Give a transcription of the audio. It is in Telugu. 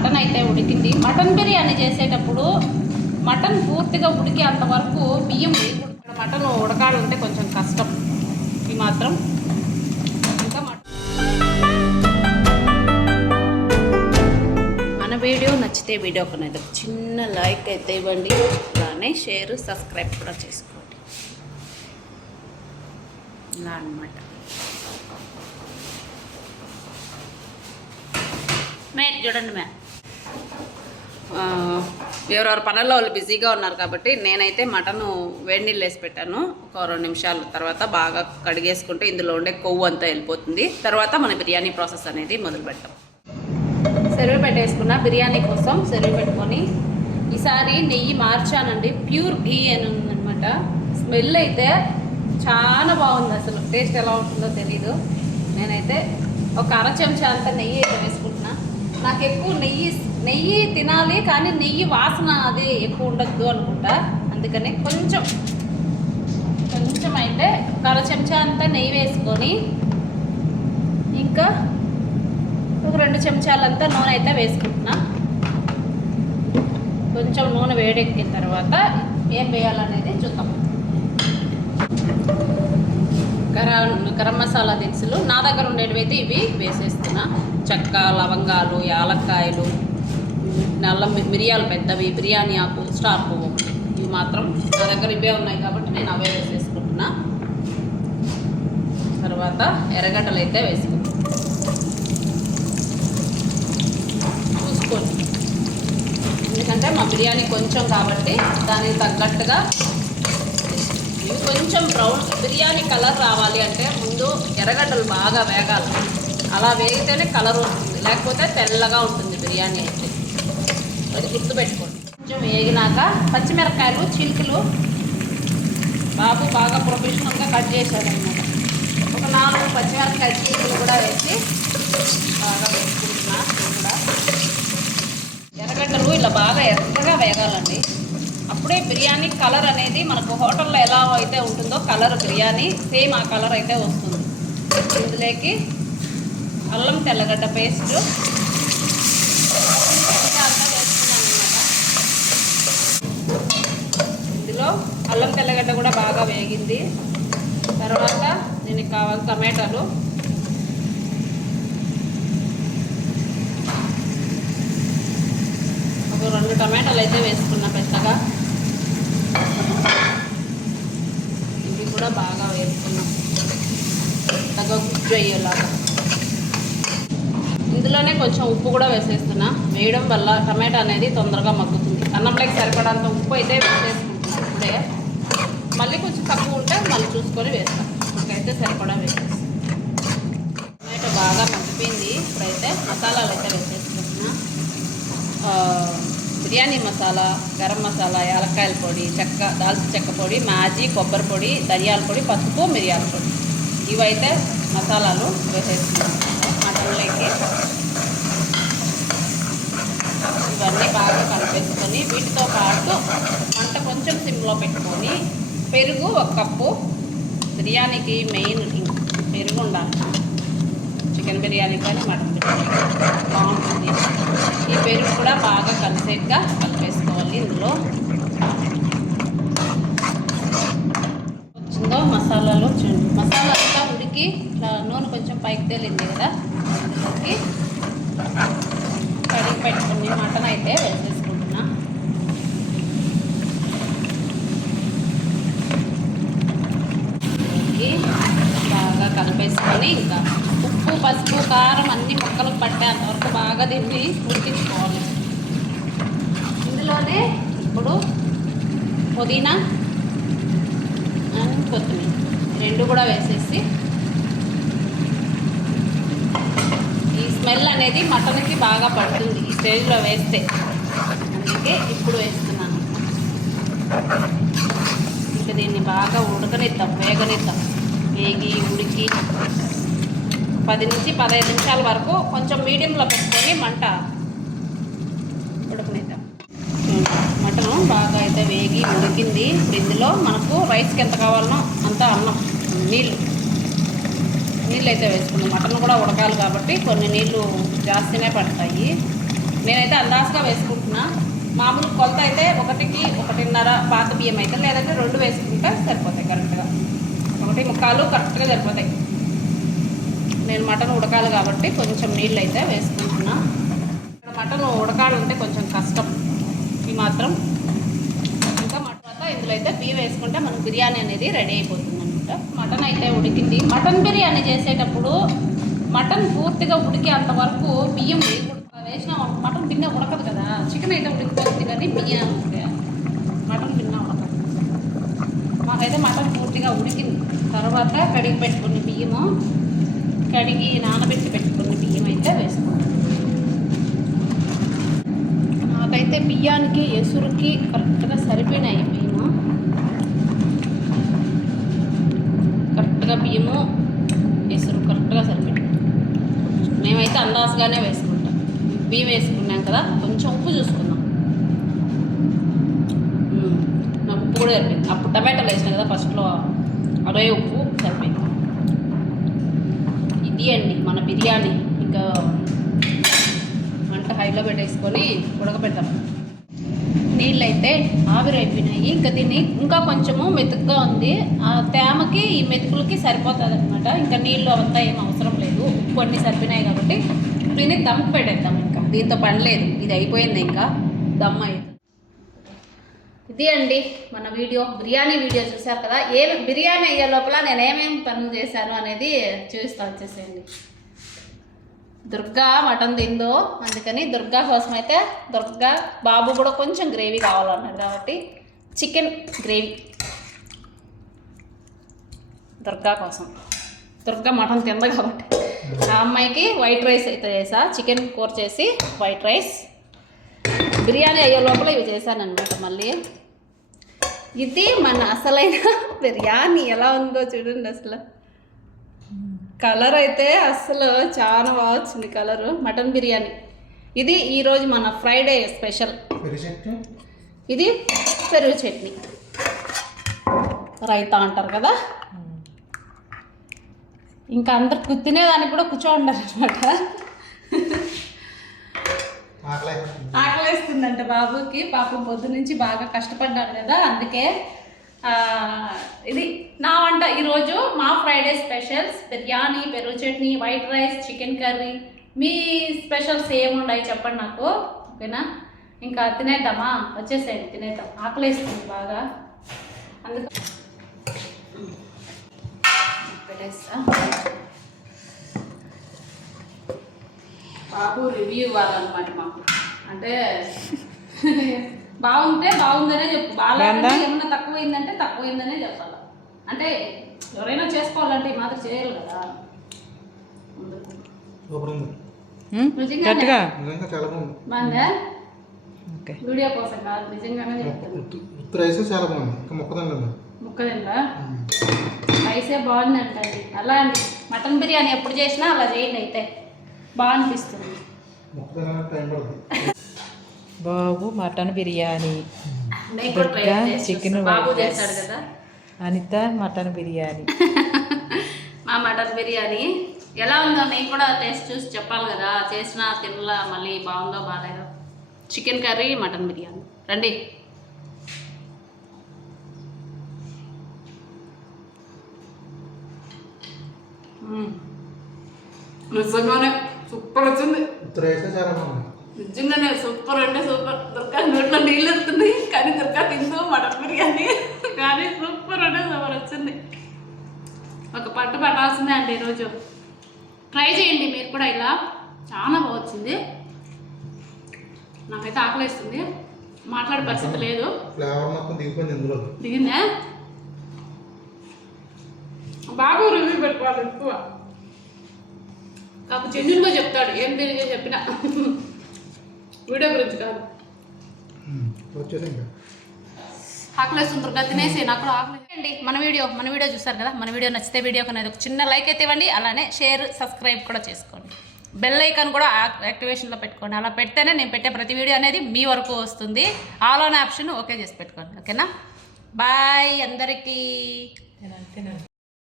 మటన్ అయితే ఉడికింది. మటన్ బిర్యానీ చేసేటప్పుడు మటన్ పూర్తిగా ఉడికే అంతవరకు బియ్యం వేయకూడదు. మటన్ ఉడకాలంటే కొంచెం కష్టం. ఇది మాత్రం. ఇంకా మన వీడియో నచ్చితే వీడియోకి అనేది ఒక చిన్న లైక్ అయితే ఇవ్వండి. అలానే షేర్ సబ్స్క్రైబ్ కూడా చేసుకోండి. ఇలా అనమాట మే చూడండి మ్యామ్ ఎవరెవరు పనుల్లో వాళ్ళు బిజీగా ఉన్నారు కాబట్టి నేనైతే మటను వేడి నీళ్ళు వేసి పెట్టాను. ఒక రెండు నిమిషాల తర్వాత బాగా కడిగేసుకుంటే ఇందులో ఉండే కొవ్వు అంతా వెళ్ళిపోతుంది. తర్వాత మన బిర్యానీ ప్రాసెస్ అనేది మొదలు పెట్టాం సెరువు పెట్టేసుకున్న బిర్యానీ కోసం సెరువు పెట్టుకొని ఈసారి నెయ్యి మార్చానండి. ప్యూర్ ఘీ అని ఉందనమాట స్మెల్ అయితే చాలా బాగుంది అసలు. టేస్ట్ ఎలా ఉంటుందో తెలీదు. నేనైతే ఒక అర చెంచా అంత నెయ్యి అయితే వేసుకుంటున్నా నాకు ఎక్కువ నెయ్యి నెయ్యి తినాలి కానీ నెయ్యి వాసన అది ఎక్కువ ఉండద్దు అనుకుంటా. అందుకని కొంచెం కొంచెం అయితే కర చెంచా అంతా నెయ్యి వేసుకొని ఇంకా ఒక రెండు చెంచాలంతా నూనె అయితే వేసుకుంటున్నా. కొంచెం నూనె వేడెక్కిన తర్వాత ఏం వేయాలనేది చూద్దాం. గరం గరం మసాలా దినుసులు నా దగ్గర ఉండేవి అయితే ఇవి వేసేస్తున్నా. చెక్క లవంగాలు యాలక్కాయలు నల్ల మిరియాలు పెద్దవి బిర్యానీ ఆకు స్టార్ పువ్వు. ఇవి మాత్రం నా దగ్గర ఇవే ఉన్నాయి కాబట్టి నేను అవే వేసేసుకుంటున్నా. తర్వాత ఎర్రగడ్డలు అయితే వేసుకుంటాను చూసుకోండి. ఎందుకంటే మా బిర్యానీ కొంచెం కాబట్టి దానికి తగ్గట్టుగా ఇవి కొంచెం బ్రౌన్ బిర్యానీ కలర్ రావాలి అంటే ముందు ఎర్రగడ్డలు బాగా వేగాలి. అలా వేగితేనే కలర్ ఉంటుంది లేకపోతే తెల్లగా ఉంటుంది బిర్యానీ అయితే. అది గుర్తుపెట్టుకోండి. కొంచెం వేగినాక పచ్చిమిరపకాయలు చిలుకలు. బాబు బాగా ప్రొఫెషనల్గా కట్ చేశాడనమాట ఒక నాలుగు పచ్చిమిరపకాయ చిలుకలు కూడా వేసి బాగా వేసుకుంటున్నా కూడా. ఎర్రగడ్డలు ఇలా బాగా ఎర్రగా వేగాలండి. అప్పుడే బిర్యానీ కలర్ అనేది మనకు హోటల్లో ఎలా అయితే ఉంటుందో కలర్ బిర్యానీ సేమ్ ఆ కలర్ అయితే వస్తుంది. ఇందులోకి అల్లం తెల్లగడ్డ పేస్ట్. ఇందులో అల్లం తెల్లగడ్డ కూడా బాగా వేగింది. తర్వాత దీనికి కావాలి టమాటాలు. ఒక రెండు టమాటాలు అయితే వేసుకున్నా పెద్దగా. ఇవి కూడా బాగా వేసుకున్నాం. పెద్దగా గుజ్జు అయ్యేలాగా. ఇందులోనే కొంచెం ఉప్పు కూడా వేసేస్తున్నా. వేయడం వల్ల టమాటా అనేది తొందరగా మగ్గుతుంది. అన్నంలోకి సరిపడంత ఉప్పు అయితే వేసేసుకుంటున్నాను. ఇప్పుడే. మళ్ళీ కొంచెం తక్కువ ఉంటే మళ్ళీ చూసుకొని వేస్తాం. ఇప్పుడైతే సరిపడా వేసేస్తాం. టమాటా బాగా మగ్గిపోయింది. ఇప్పుడైతే మసాలాలు అయితే వేసేసుకుంటున్నా. బిర్యానీ మసాలా గరం మసాలా యాలక్కాయల పొడి చెక్క దాల్చిన చెక్క పొడి మాజీ కొబ్బరి పొడి ధనియాల పొడి పసుపు మిరియాల పొడి. ఇవైతే మసాలాలు వేసేస్తున్నాను ఇవన్నీ బాగా కలిపేసుకొని వీటితో పాటు మంట కొంచెం సిమ్లో పెట్టుకొని పెరుగు ఒక కప్పు. బిర్యానీకి మెయిన్ పెరుగు ఉండాలి. చికెన్ బిర్యానీ కానీ మటన్ బిర్యానీ బాగుంటుంది. ఈ పెరుగు కూడా బాగా కలిసేట్గా కలిపేసుకోవాలి ఇందులో. వచ్చిందో మసాలాలు మసాలా అంతా ఇట్లా నూనె కొంచెం పైకి తేలింది కదా. అందులోకి కడిగి పెట్టుకుని మటన్ అయితే వేసేసుకుంటున్నా. దీనికి బాగా కలిపేసుకొని ఇంకా ఉప్పు పసుపు కారం అన్ని ముక్కలకు పట్టేంత వరకు బాగా దీన్ని ఉడికించుకోవాలి. ఇందులోనే ఇప్పుడు పుదీనా అండ్ కొత్తిమీర రెండు కూడా వేసేసి స్మెల్ అనేది మటన్కి బాగా పడుతుంది ఈ స్టేజ్లో వేస్తే. అందుకే ఇప్పుడు వేస్తున్నాను. ఇంకా దీన్ని బాగా ఉడకనిద్దాం వేగనిద్దాం. వేగి ఉడికి పది నుంచి పదహైదు నిమిషాల వరకు కొంచెం మీడియంలో పెట్టుకొని మంట ఉడకనిద్దాం. మటను బాగా అయితే వేగి ఉడికింది. ఇందులో మనకు రైస్కి ఎంత కావాలనో అంత అన్నం నీళ్ళు. నీళ్ళు అయితే వేసుకున్నాను మటన్ కూడా ఉడకాలి కాబట్టి కొన్ని నీళ్ళు జాస్తినే పడతాయి. నేనైతే అందాజుగా వేసుకుంటున్నా. మామూలు కొలత అయితే ఒకటికి ఒకటిన్నర పాత బియ్యం అయితే లేదంటే రెండు వేసుకుంటే సరిపోతాయి కరెక్ట్గా. ఒకటి ముక్కాలు కరెక్ట్గా సరిపోతాయి. నేను మటన్ ఉడకాలి కాబట్టి కొంచెం నీళ్ళు అయితే వేసుకుంటున్నా. ఇక్కడ మటన్ ఉడకాలంటే కొంచెం కష్టం. ఈ మాత్రం. ఇంకా మటన్ తర్వాత ఇందులో అయితే బియ్యం వేసుకుంటే మనకు బిర్యానీ అనేది రెడీ అయిపోతుంది. మటన్ అయితే ఉడికింది. మటన్ బిర్యానీ చేసేటప్పుడు మటన్ పూర్తిగా ఉడికేంత వరకు బియ్యం వేసిన మటన్ బిన్న ఉడకదు కదా. చికెన్ అయితే ఉడికిపోతుంది కానీ బియ్యం మటన్ బిన్న ఉడకదు. మాకైతే మటన్ పూర్తిగా ఉడికింది. తర్వాత కడిగి పెట్టుకున్న బియ్యము కడిగి నానబెట్టి పెట్టుకున్న బియ్యం అయితే వేసుకుంటాం నాకైతే బియ్యానికి ఎసురుకి కరెక్ట్గా సరిపోయినాయి బియ్యము కరెక్ట్గా బియ్యము వేసారు కరెక్ట్గా సరిపోయింది. మేమైతే అందాజుగానే వేసుకుంటాం. బియ్యం వేసుకున్నాం కదా కొంచెం ఉప్పు చూసుకుందాం. నాకు ఉప్పు కూడా సరిపోయింది. అప్పుడు టమాటాలు వేసినా కదా ఫస్ట్లో అరవై ఉప్పు సరిపోయింది. ఇది అండి మన బిర్యానీ. ఇంకా వంట హైలో పెట్టేసుకొని ఉడకబెడతాం నీళ్ళు అయితే ఆవిరైపోయినాయి. ఇంకా దీన్ని ఇంకా కొంచెము మెతుకుగా ఉంది. ఆ తేమకి ఈ మెతుకులకి సరిపోతుంది అనమాట ఇంకా నీళ్ళు అవంతా ఏం అవసరం లేదు. ఉప్పు అన్నీ సరిపోయినాయి కాబట్టి దీన్ని దమ్ పెట్టేద్దాం ఇంకా. దీంతో పడలేదు ఇది అయిపోయింది ఇంకా. దమ్ అయింది. ఇది అండి మన వీడియో. బిర్యానీ వీడియో చూసారు కదా? ఏ బిర్యానీ అయ్యే లోపల నేను ఏమేమి పనులు చేశాను అనేది చూపిస్తా వచ్చేసేయండి. దుర్గా మటన్ తిందో? అందుకని దుర్గా కోసం అయితే దుర్గా బాబు కూడా కొంచెం గ్రేవీ కావాలన్నాడు కాబట్టి చికెన్ గ్రేవీ. దుర్గా కోసం. దుర్గా మటన్ తింద కాబట్టి. ఆ అమ్మాయికి వైట్ రైస్ అయితే చేసా. చికెన్ కూర చేసి వైట్ రైస్. బిర్యానీ అయ్యే లోపల ఇవి చేశానమాట మళ్ళీ. ఇది మన అసలైన బిర్యానీ ఎలా ఉందో చూడండి అసలు. కలర్ అయితే అసలు చాలా బాగా వచ్చింది కలరు. మటన్ బిర్యానీ. ఇది ఈరోజు మన ఫ్రైడే స్పెషల్. ఇది పెరుగు చట్నీ. రైతా అంటారు కదా? ఇంకా అందరు తినేదానికి కూడా కూర్చోండారు అనమాట ఆకలి ఆకలేస్తుందంట బాబుకి. పాపం పొద్దు నుంచి బాగా కష్టపడ్డాడు కదా అందుకే ఇది నా వంట. ఈరోజు మా ఫ్రైడే స్పెషల్స్. బిర్యానీ పెరుగు chutney white rice chicken curry. మీ స్పెషల్స్ ఏమున్నాయి చెప్పండి నాకు. ఓకేనా? ఇంకా తినేద్దామా? వచ్చేసేయండి తినేద్దాం. ఆకలేస్తుంది బాగా. అందుకు పెట్టేస్తా. బాబు రివ్యూ ఇవ్వాలన్నమాట మాకు. అంటే బాగుంటే బాగుందనే చెప్పు. బాగాలేదంటే ఏమన్నా తక్కువైందంటే తక్కువైందనే చెప్పాలి? అంటే ఎవరైనా చేసుకోవాలంటే ఈ మాత్రం చేయరు కదా. వీడియో కోసం కాదు నిజంగానే చెప్తాను రైస్ చాలా బాగుంది. ఇంకా అలా అండి. మటన్ బిర్యానీ ఎప్పుడు చేసినా అలా చేయండి అయితే. బాగా అనిపిస్తుంది. మొక్కదాని టైం పడుతుంది. బాబు మటన్ బిర్యానీ. నేను కూడా try దుర్గా కదా. అనిత మటన్ బిర్యానీ. మా మటన్ బిర్యానీ. ఎలా ఉందో నేను కూడా టేస్ట్ చూసి చెప్పాలి కదా. చేసిన తినలా మళ్ళీ బాగుందో బాగాలేదో. Chicken curry mutton biryani. రండి. నిజంగానే సూపర్ వచ్చింది. రైస్ చాలా బాగుంది. నిజంగానే సూపర్ అంటే సూపర్. దుర్గా నోట్లో నీళ్ళు వస్తుంది కానీ దుర్గా తిందు మటన్ బిర్యానీ. కానీ సూపర్ అంటే సూపర్ వచ్చింది. ఒక పట్టు పట్టాల్సిందే అండి ఈరోజు. ట్రై చేయండి మీరు కూడా ఇలా. చాలా బాగా వచ్చింది. నాకైతే ఆకలిస్తుంది. మాట్లాడే పరిస్థితి లేదు. దిగిందా? బాబు రివ్యూ పెట్టుకోవాలి ఎక్కువ. నాకు జెన్యున్గా చెప్తాడు. ఏం తిరిగి చెప్పినా. వీడియో గురించి కాదు. వచ్చేసి ఇంకా. ఆకలేస్తుంది దుర్గా తినేసి నాకు కూడా ఆకలి. అండి మన వీడియో మన వీడియో చూస్తారు కదా? మన వీడియో నచ్చితే వీడియోకి అనేది ఒక చిన్న లైక్ అయితే ఇవ్వండి అలానే షేర్ సబ్స్క్రైబ్ కూడా చేసుకోండి. బెల్ ఐకాన్ కూడా యాక్- యాక్టివేషన్లో పెట్టుకోండి. అలా పెడితేనే నేను పెట్టే ప్రతి వీడియో అనేది మీ వరకు వస్తుంది. ఆల్ ఆన్ ఆప్షన్ ఓకే చేసి పెట్టుకోండి. ఓకేనా? బాయ్ అందరికీ.